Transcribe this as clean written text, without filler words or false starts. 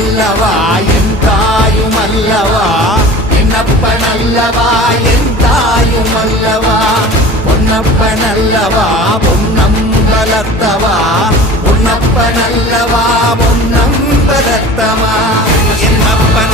அல்லவா என் தாயும் அல்லவா, என்னப்பன் அல்லவா என் தாயும் அல்லவா, பொன்னப்பன் அல்லவா பொன்னம்பலத்தவா, பொன்னப்பன் அல்லவா பொன்னம்பலத்தவா, என்னப்பன்